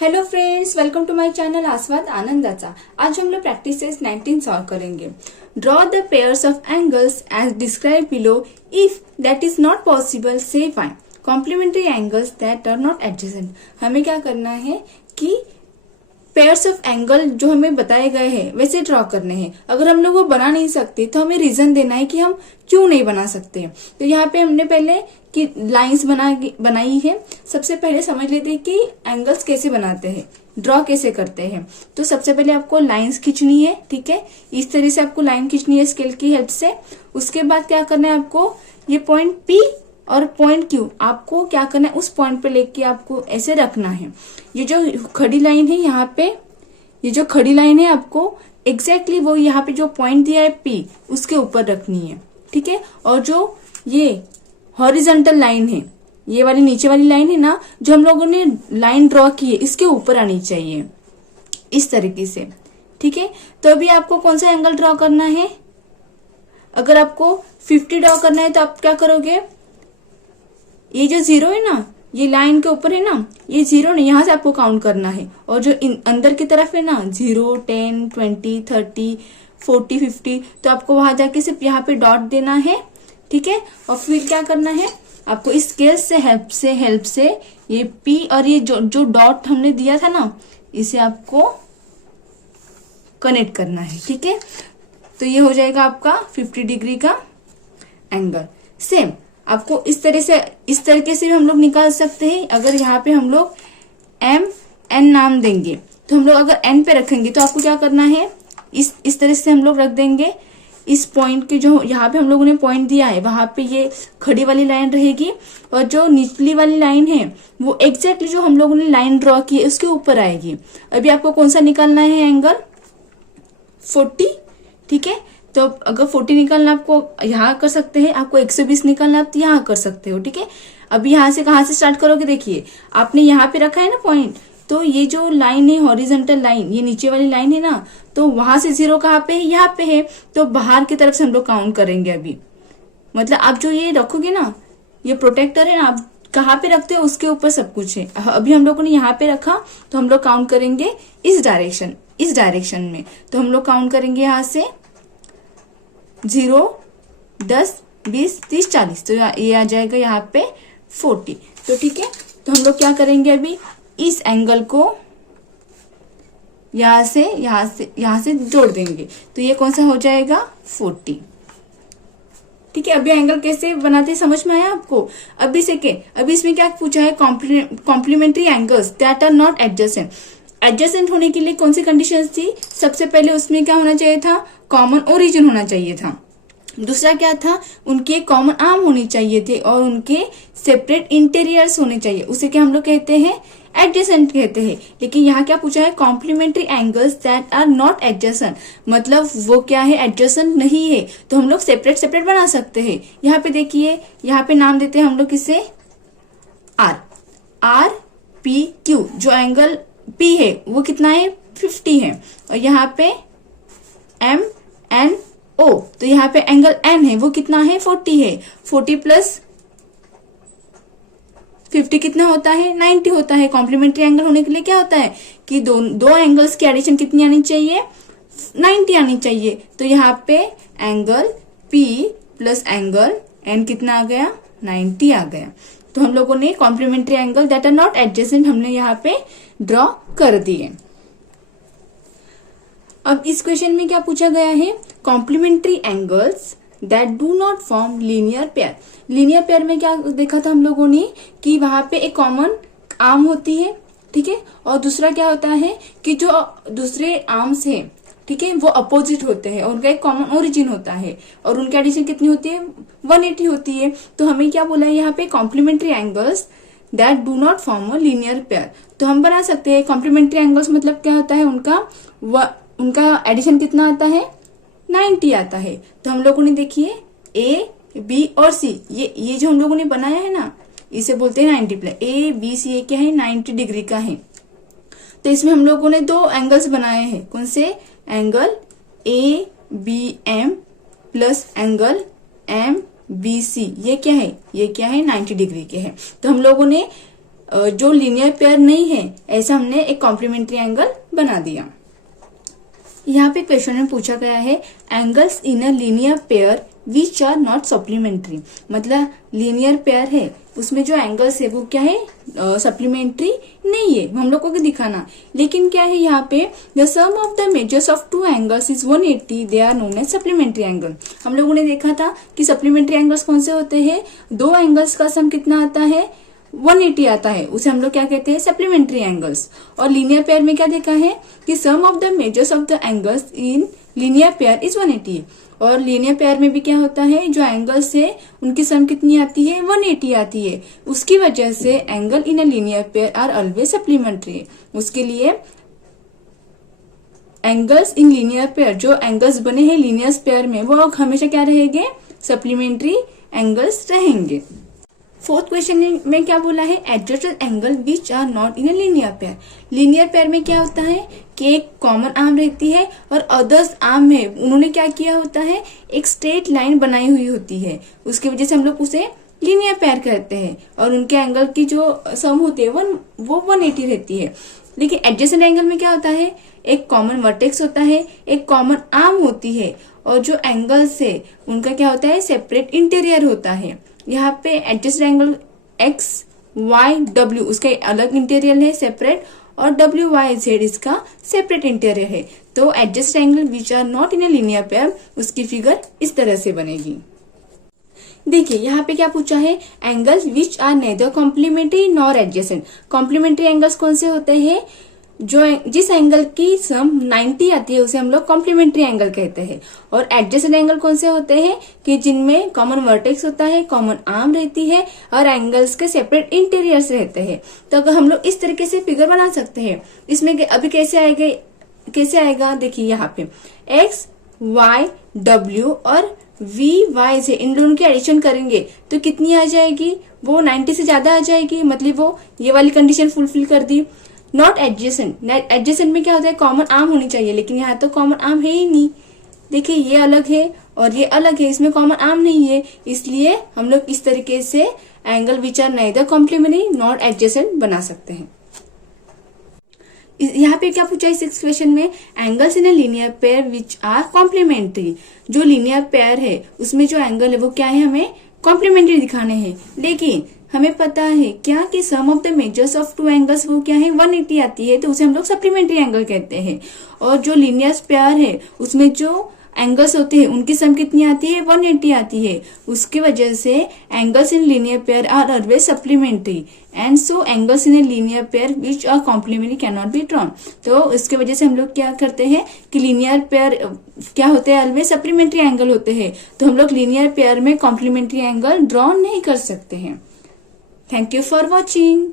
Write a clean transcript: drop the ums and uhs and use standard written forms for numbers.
Hello friends, welcome to my channel Aswad Anandacha. आज हम लोग प्रैक्टिसेस 19 सॉल्व करेंगे। Draw the pairs of angles as describe below. If that is not possible say find complementary angles that are not adjacent. हमें क्या करना है कि pairs of angle जो हमें बताए गए हैं वैसे ड्रॉ करने हैं। अगर हम लोग वो बना नहीं सकते तो हमें रीजन देना है कि हम क्यों नहीं बना सकते। तो यहाँ पे हमने पहले कि लाइंस बनाई है। सबसे पहले समझ लेते हैं कि एंगल्स कैसे बनाते हैं, ड्रॉ कैसे करते हैं। तो सबसे पहले आपको लाइंस खींचनी है, ठीक है। इस तरह से आपको लाइन खींचनी है स्केल की हेल्प से। उसके बाद क्या करना है, आपको ये पॉइंट पी और पॉइंट क्यू आपको क्या करना है, उस पॉइंट पे लेके आपको ऐसे रखना है। ये जो खड़ी लाइन है यहाँ पे, ये जो खड़ी लाइन है आपको एग्जैक्टली वो यहाँ पे जो पॉइंट दिया है पी उसके ऊपर रखनी है, ठीक है। और जो ये हॉरिजॉन्टल लाइन है, ये वाली नीचे वाली लाइन है ना, जो हम लोगों ने लाइन ड्रॉ की है इसके ऊपर आनी चाहिए इस तरीके से, ठीक है। तो अभी आपको कौन सा एंगल ड्रॉ करना है। अगर आपको 50 ड्रॉ करना है तो आप क्या करोगे, ये जो जीरो है ना, ये लाइन के ऊपर है ना, ये जीरो नहीं, यहां से आपको काउंट करना है। और जो अंदर की तरफ है ना 0, 10, 20, 30, 40, 50, तो आपको वहां जाके सिर्फ यहाँ पे डॉट देना है, ठीक है। और फिर क्या करना है, आपको इस स्केल से हेल्प से ये पी और ये जो डॉट हमने दिया था ना, इसे आपको कनेक्ट करना है, ठीक है। तो ये हो जाएगा आपका 50 डिग्री का एंगल। सेम आपको इस तरीके से भी हम लोग निकाल सकते हैं। अगर यहाँ पे हम लोग एन नाम देंगे तो हम लोग अगर एन पे रखेंगे तो आपको क्या करना है, इस तरह से हम लोग रख देंगे। इस पॉइंट के जो यहाँ पे हम लोगों ने पॉइंट दिया है वहां पे ये खड़ी वाली लाइन रहेगी और जो निचली वाली लाइन है वो एग्जैक्टली जो हम लोगों ने लाइन ड्रॉ की है उसके ऊपर आएगी। अभी आपको कौन सा निकालना है एंगल, 40, ठीक है। तो अगर 40 निकालना आपको यहाँ कर सकते हैं, आपको 120 निकालना आप तो यहाँ कर सकते हो, ठीक है। अभी यहाँ से कहाँ से स्टार्ट करोगे, देखिए आपने यहाँ पे रखा है ना पॉइंट, तो ये जो लाइन है हॉरिजॉन्टल लाइन, ये नीचे वाली लाइन है ना, तो वहां से जीरो कहाँ पे है, यहाँ पे है। तो बाहर की तरफ से हम लोग काउंट करेंगे अभी। मतलब आप जो ये रखोगे ना, ये प्रोटेक्टर है ना, आप कहाँ पे रखते हो उसके ऊपर सब कुछ है। अभी हम लोगों ने यहाँ पे रखा तो हम लोग काउंट करेंगे इस डायरेक्शन में। तो हम लोग काउंट करेंगे यहाँ से 0, 10, 20, 30, 40, तो ये आ जाएगा यहाँ पे 40। तो ठीक है, तो हम लोग क्या करेंगे, अभी इस एंगल को यहाँ से जोड़ देंगे। तो ये कौन सा हो जाएगा, 40, ठीक है। अभी एंगल कैसे बनाते समझ में आया आपको। अभी इसमें क्या पूछा है, complementary angles that are not adjacent. Adjacent होने के लिए कौन सी कंडीशंस थी, सबसे पहले उसमें क्या होना चाहिए था, कॉमन ओरिजिन होना चाहिए था। दूसरा क्या था, उनके कॉमन आर्म होनी चाहिए थे और उनके सेपरेट इंटीरियर्स होने चाहिए। उसे क्या हम लोग कहते हैं, एडजेसेंट कहते हैं। लेकिन यहाँ क्या पूछा है, complementary angles that are not adjacent, मतलब वो क्या है, एडजेसेंट नहीं है। तो हम लोग सेपरेट बना सकते हैं। यहाँ पे देखिए, यहाँ पे नाम देते हैं हम लोग किसे, आर पी क्यू। जो एंगल पी है वो कितना है, 50 है। और यहाँ पे एम एन ओ, तो यहाँ पे एंगल एन है वो कितना है, 40 है। 40 प्लस 50 कितना होता है, 90 होता है। कॉम्प्लीमेंट्री एंगल होने के लिए क्या होता है कि दो एंगल्स की एडिशन कितनी आनी चाहिए, 90 आनी चाहिए। तो यहाँ पे angle P plus angle N कितना आ गया, 90 आ गया। तो हम लोगों ने complementary angle that are not adjacent हमने यहाँ पे ड्रॉ कर दिए। अब इस क्वेश्चन में क्या पूछा गया है, complementary angles that do not form linear pair. Linear pair में क्या देखा था हम लोगों ने कि वहां पे एक कॉमन आर्म होती है, ठीक है। और दूसरा क्या होता है कि जो दूसरे आर्म्स है, ठीक है, वो अपोजिट होते हैं और उनका एक कॉमन ओरिजिन होता है और उनकी एडिशन कितनी होती है, 180 होती है। तो हमें क्या बोला है यहाँ पे, complementary angles that do not form a linear pair. तो हम बना सकते हैं कॉम्प्लीमेंट्री एंगल्स, मतलब क्या होता है, उनका एडिशन कितना आता है, 90 आता है। तो हम लोगों ने देखिए ए बी और सी, ये जो हम लोगों ने बनाया है ना, इसे बोलते हैं 90 प्लस। ए बी सी ये क्या है, 90 डिग्री का है। तो इसमें हम लोगों ने 2 एंगल्स बनाए हैं, कौन से, angle A B M plus angle M B C. ये क्या है 90 डिग्री के हैं। तो हम लोगों ने जो लीनियर पेयर नहीं है ऐसा हमने एक कॉम्प्लीमेंट्री एंगल बना दिया। यहाँ पे क्वेश्चन में पूछा गया है angles in a linear pair which are not supplementary, मतलब लीनियर पेयर है उसमें जो एंगल्स है वो क्या है, सप्लीमेंट्री नहीं है, हम लोग को दिखाना। लेकिन क्या है यहाँ पे the sum of the measures of two angles is 180, they are known as supplementary angle. हम लोगों ने देखा था कि सप्लीमेंट्री एंगल्स कौन से होते हैं, दो एंगल्स का सम कितना आता है, 180 आता है, उसे हम लोग क्या कहते हैं, सप्लीमेंट्री एंगल्स। और लीनियर पेयर में क्या देखा है कि sum of the measures of the angles in linear pair is 180। और लीनियर पेयर में भी क्या होता है, जो एंगल्स है उनकी सम कितनी आती है, 180 आती है। उसकी वजह से angle in a linear pair are always supplementary. उसके लिए एंगल्स इन लीनियर पेयर, जो एंगल्स बने हैं लीनियर पेयर में, वो हमेशा क्या रहेंगे, सप्लीमेंट्री एंगल्स रहेंगे। फोर्थ क्वेश्चन में क्या बोला है, adjusted angle which are not in a linear pair. Linear pair में क्या होता है कि एक कॉमन आर्म रहती है और अदर्स आर्म है, उन्होंने क्या किया होता है, एक स्ट्रेट लाइन बनाई हुई होती है, उसकी वजह से हम लोग उसे लीनियर पेयर कहते हैं। और उनके एंगल की जो सम होती है वो 180 रहती है। लेकिन एडजेसेंट एंगल में क्या होता है, एक कॉमन वर्टेक्स होता है, एक कॉमन आर्म होती है, और जो एंगल्स है उनका क्या होता है, सेपरेट इंटीरियर होता है। यहाँ पे adjust angle X Y W उसका अलग इंटीरियर है सेपरेट, और डब्ल्यू वाई जेड इसका सेपरेट इंटीरियर है। तो adjust angle which are not in a linear pair, उसकी फिगर इस तरह से बनेगी। देखिए यहाँ पे क्या पूछा है, angles which are neither complementary nor adjacent. Complementary angles कौन से होते हैं, जिस एंगल की सम 90 आती है उसे हम लोग कॉम्प्लीमेंट्री एंगल कहते हैं। और एडजेसेंट एंगल कौन से होते हैं, कि जिनमें कॉमन वर्टेक्स होता है, कॉमन आर्म रहती है, और एंगल्स के सेपरेट इंटीरियर्स रहते हैं। तो अगर हम लोग इस तरीके से फिगर बना सकते हैं। इसमें अभी कैसे आएगा, देखिए यहाँ पे एक्स वाई डब्ल्यू और वी वाई से इन दोनों की एडिशन करेंगे तो कितनी आ जाएगी, वो 90 से ज्यादा आ जाएगी, मतलब वो ये वाली कंडीशन फुलफिल कर दी। नॉट एडजेसेंट, एडजेसेंट में क्या होता है, कॉमन आर्म होनी चाहिए, लेकिन यहाँ तो कॉमन आर्म है ही नहीं। देखिए ये अलग है और ये अलग है, इसमें कॉमन आर्म नहीं है, इसलिए हम लोग इस तरीके से angle which are neither complementary not adjacent बना सकते हैं। यहाँ पे क्या पूछा है सिक्स क्वेश्चन में, angles in a linear pair which are complementary. जो लीनियर पेयर है उसमें जो एंगल है वो क्या है, हमें कॉम्प्लीमेंट्री दिखाने हैं। लेकिन हमें पता है क्या कि sum of the measures of two angles वो क्या है, 180 आती है, तो उसे हम लोग सप्लीमेंट्री एंगल कहते हैं। और जो लीनियर पेयर है उसमें जो एंगल्स होते हैं उनकी सम कितनी आती है, 180 आती है। उसकी वजह से angles in linear pair are always supplementary and so angles in a linear pair which are complementary can not be drawn. तो इसके वजह से हम लोग क्या करते हैं कि लीनियर पेयर क्या होते हैं, ऑलवेज सप्लीमेंट्री एंगल होते हैं, तो हम लोग लीनियर पेयर में कॉम्प्लीमेंट्री एंगल ड्रॉ नहीं कर सकते हैं। Thank you for watching.